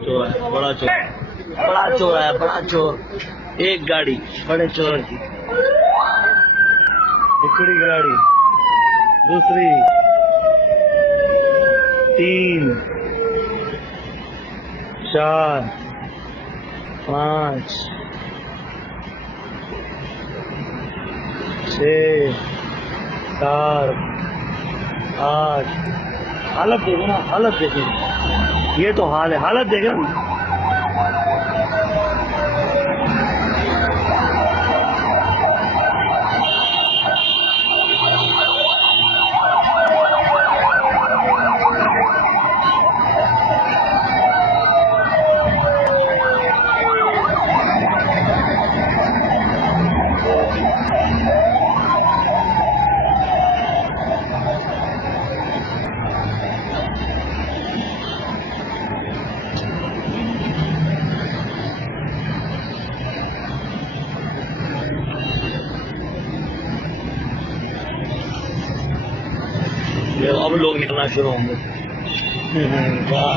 चोर है, बड़ा चोर, बड़ा चोर है, बड़ा चोर। एक गाड़ी बड़े चोर की, इकड़ी गाड़ी, दूसरी, 3, 4, 5, 6, 7, 8। हालत देखो ना, हालत देखो, ये तो हाल है, हालत देखो ना। अब लोग निकलना शुरू होंगे। वाह।